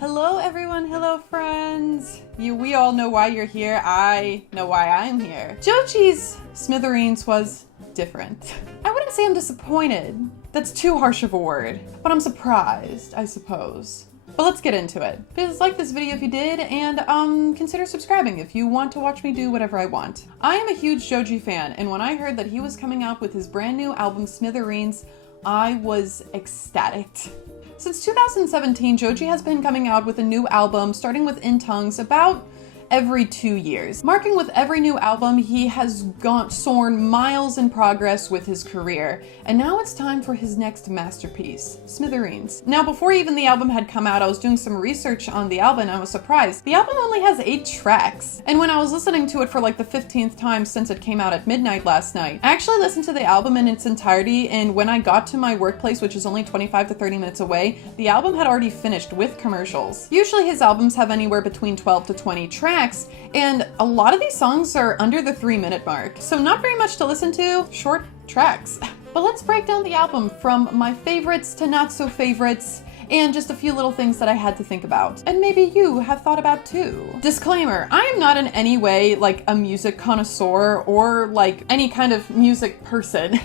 Hello everyone, hello friends. We all know why you're here. I know why I'm here. Joji's Smithereens was different. I wouldn't say I'm disappointed. That's too harsh of a word. But I'm surprised, I suppose. But let's get into it. Please like this video if you did, and consider subscribing if you want to watch me do whatever I want. I am a huge Joji fan, and when I heard that he was coming out with his brand new album Smithereens, I was ecstatic. Since 2017, Joji has been coming out with a new album, starting with In Tongues, about every 2 years. Marking with every new album, he has soared miles in progress with his career, and now it's time for his next masterpiece, Smithereens. Now, before even the album had come out, I was doing some research on the album and I was surprised. The album only has 8 tracks, and when I was listening to it for like the 15th time since it came out at midnight last night, I actually listened to the album in its entirety, and when I got to my workplace, which is only 25 to 30 minutes away, the album had already finished with commercials. Usually his albums have anywhere between 12 to 20 tracks, and a lot of these songs are under the 3-minute mark, so not very much to listen to, short tracks. But let's break down the album from my favorites to not so favorites, and just a few little things that I had to think about, and maybe you have thought about too. Disclaimer, I am not in any way like a music connoisseur or like any kind of music person.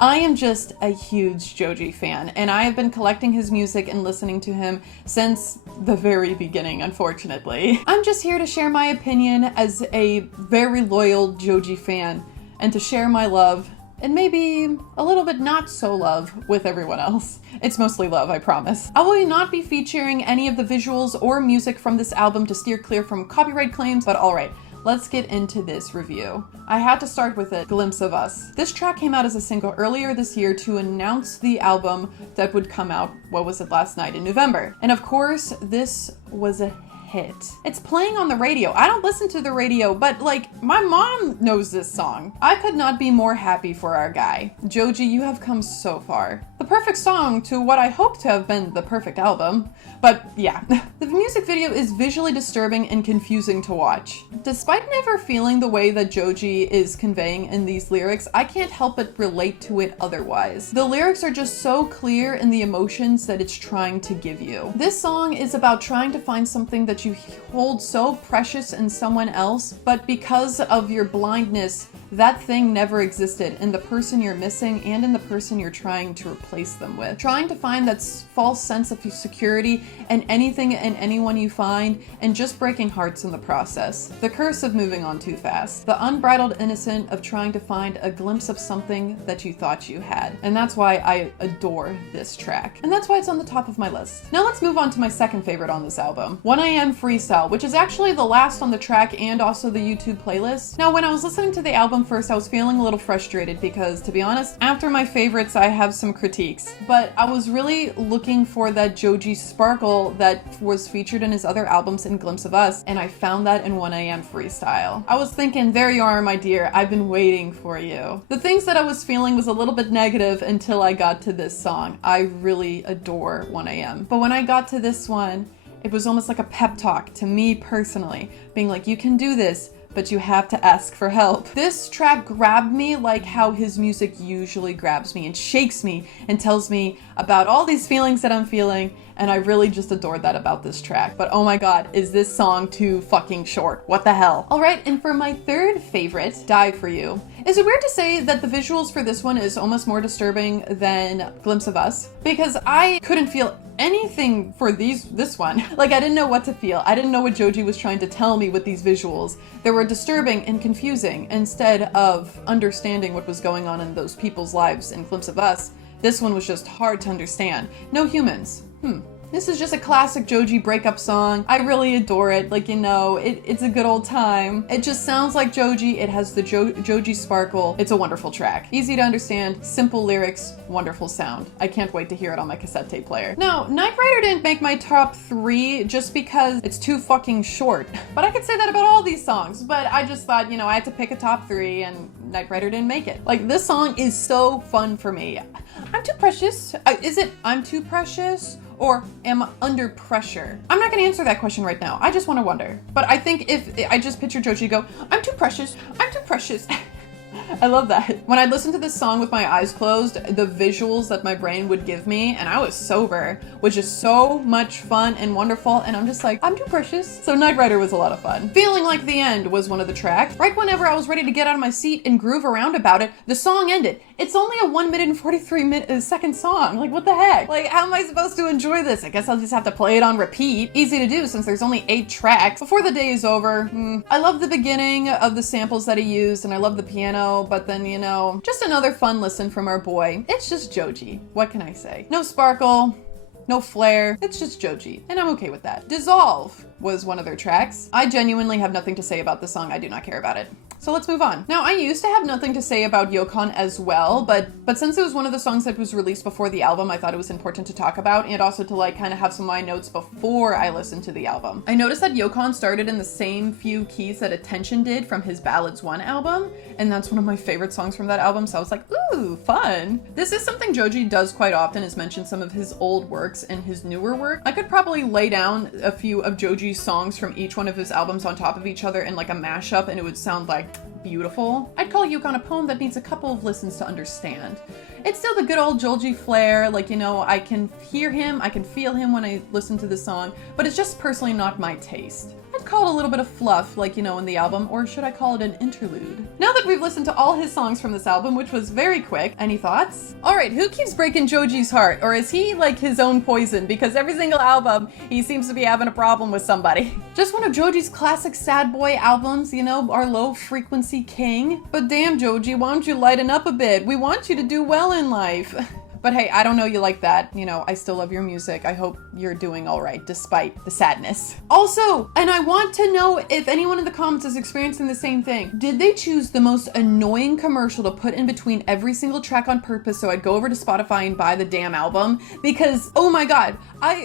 I am just a huge Joji fan, and I have been collecting his music and listening to him since the very beginning, unfortunately. I'm just here to share my opinion as a very loyal Joji fan, and to share my love, and maybe a little bit not so love, with everyone else. It's mostly love, I promise. I will not be featuring any of the visuals or music from this album to steer clear from copyright claims, but alright. Let's get into this review. I had to start with a glimpse of us. This track came out as a single earlier this year to announce the album that would come out, what was it, last night in November. And of course, this was a hit. It's playing on the radio. I don't listen to the radio, but like, my mom knows this song. I could not be more happy for our guy. Joji, you have come so far. The perfect song to what I hope to have been the perfect album. But yeah, the music video is visually disturbing and confusing to watch. Despite never feeling the way that Joji is conveying in these lyrics, I can't help but relate to it otherwise. The lyrics are just so clear in the emotions that it's trying to give you. This song is about trying to find something that you hold so precious in someone else, but because of your blindness, that thing never existed in the person you're missing and in the person you're trying to replace them with. Trying to find that false sense of security in anything and anyone you find, and just breaking hearts in the process. The curse of moving on too fast. The unbridled innocence of trying to find a glimpse of something that you thought you had. And that's why I adore this track. And that's why it's on the top of my list. Now let's move on to my second favorite on this album, 1am Freestyle, which is actually the last on the track and also the YouTube playlist. Now when I was listening to the album first, I was feeling a little frustrated because, to be honest, after my favorites, I have some critiques. But I was really looking for that Joji sparkle that was featured in his other albums in Glimpse of Us, and I found that in 1am Freestyle. I was thinking, there you are, my dear, I've been waiting for you. The things that I was feeling was a little bit negative until I got to this song. I really adore 1am. But when I got to this one, it was almost like a pep talk to me personally, being like, you can do this, but you have to ask for help. This track grabbed me like how his music usually grabs me and shakes me and tells me about all these feelings that I'm feeling, and I really just adored that about this track. But oh my god, is this song too fucking short? What the hell? Alright, and for my third favorite, Die For You. Is it weird to say that the visuals for this one is almost more disturbing than Glimpse of Us? Because I couldn't feel anything for this one. Like, I didn't know what to feel. I didn't know what Joji was trying to tell me with these visuals. They were disturbing and confusing. Instead of understanding what was going on in those people's lives in Glimpse of Us, this one was just hard to understand. No humans. This is just a classic Joji breakup song. I really adore it. Like, you know, it's a good old time. It just sounds like Joji. It has the Joji sparkle. It's a wonderful track. Easy to understand, simple lyrics, wonderful sound. I can't wait to hear it on my cassette tape player. Now, Knight Rider didn't make my top 3 just because it's too fucking short. But I could say that about all these songs. But I just thought, you know, I had to pick a top 3 and Knight Rider didn't make it. Like, this song is so fun for me. I'm too precious. Is it I'm too precious? Or am I under pressure? I'm not gonna answer that question right now. I just wanna wonder. But I think if I just picture Joji go, I'm too precious, I love that. When I listened to this song with my eyes closed, the visuals that my brain would give me, and I was sober, was just so much fun and wonderful, and I'm just like, I'm too precious. So Knight Rider was a lot of fun. Feeling Like the End was one of the tracks. Right whenever I was ready to get out of my seat and groove around about it, the song ended. It's only a 1 minute and 43-second song. Like, what the heck? Like, how am I supposed to enjoy this? I guess I'll just have to play it on repeat. Easy to do since there's only 8 tracks. Before the day is over, I love the beginning of the samples that he used, and I love the piano, but then, you know, just another fun listen from our boy. It's just Joji. What can I say? No sparkle, no flair, it's just Joji, and I'm okay with that. Dissolve was one of their tracks. I genuinely have nothing to say about the song. I do not care about it. So let's move on. Now, I used to have nothing to say about Yokon as well, but since it was one of the songs that was released before the album, I thought it was important to talk about, and also to like kind of have some of my notes before I listened to the album. I noticed that Yokon started in the same few keys that Attention did from his Ballads 1 album, and that's one of my favorite songs from that album, so I was like, ooh, fun. This is something Joji does quite often, is mention some of his old works and his newer work. I could probably lay down a few of Joji's songs from each one of his albums on top of each other in like a mashup, and it would sound like beautiful. I'd call Yukon a poem that needs a couple of listens to understand. It's still the good old Joji flair, like, you know, I can hear him, I can feel him when I listen to the song, but it's just personally not my taste. I'd call it a little bit of fluff, like, you know, in the album, or should I call it an interlude? Now that we've listened to all his songs from this album, which was very quick, any thoughts? Alright, who keeps breaking Joji's heart? Or is he like his own poison? Because every single album, he seems to be having a problem with somebody. Just one of Joji's classic sad boy albums, you know, our low frequency king. But damn, Joji, why don't you lighten up a bit? We want you to do well in life. But hey, I don't know you like that. You know, I still love your music. I hope you're doing all right despite the sadness. Also, and I want to know if anyone in the comments is experiencing the same thing. Did they choose the most annoying commercial to put in between every single track on purpose so I'd go over to Spotify and buy the damn album? Because, oh my God,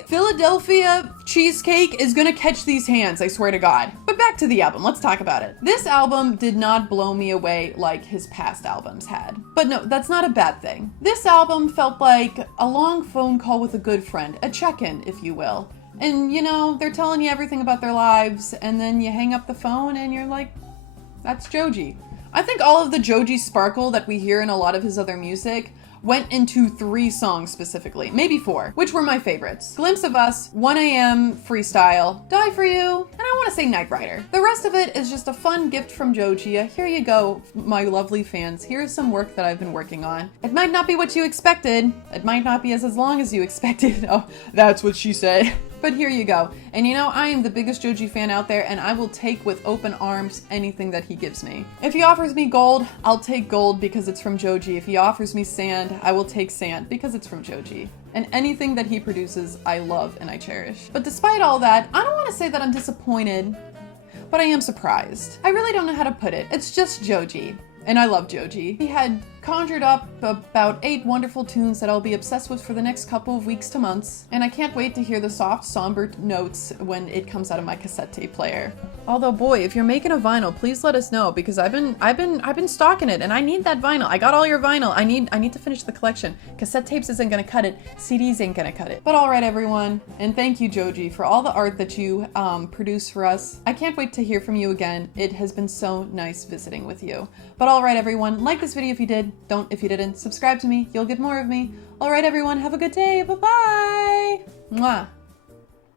Philadelphia cheesecake is gonna catch these hands, I swear to God. But back to the album, let's talk about it. This album did not blow me away like his past albums had. But no, that's not a bad thing. This album felt like a long phone call with a good friend, a check-in, if you will. And you know, they're telling you everything about their lives, and then you hang up the phone and you're like, that's Joji. I think all of the Joji sparkle that we hear in a lot of his other music went into 3 songs specifically, maybe 4, which were my favorites. Glimpse of Us, 1 AM, Freestyle, Die For You, and I want to say Knight Rider. The rest of it is just a fun gift from Joji. Here you go, my lovely fans. Here's some work that I've been working on. It might not be what you expected. It might not be as long as you expected. Oh, that's what she said. But here you go. And you know, I am the biggest Joji fan out there, and I will take with open arms anything that he gives me. If he offers me gold, I'll take gold because it's from Joji. If he offers me sand, I will take sand because it's from Joji. And anything that he produces, I love and I cherish. But despite all that, I don't want to say that I'm disappointed, but I am surprised. I really don't know how to put it. It's just Joji. And I love Joji. He had conjured up about 8 wonderful tunes that I'll be obsessed with for the next couple of weeks to months, and I can't wait to hear the soft, somber notes when it comes out of my cassette tape player. Although, boy, if you're making a vinyl, please let us know, because I've been stalking it, and I need that vinyl. I got all your vinyl. I need to finish the collection. Cassette tapes isn't gonna cut it. CDs ain't gonna cut it. But all right, everyone, and thank you, Joji, for all the art that you produce for us. I can't wait to hear from you again. It has been so nice visiting with you. But all right, everyone, like this video if you did. Don't if you didn't. Subscribe to me. You'll get more of me. All right, everyone, have a good day. Bye-bye. Mwah.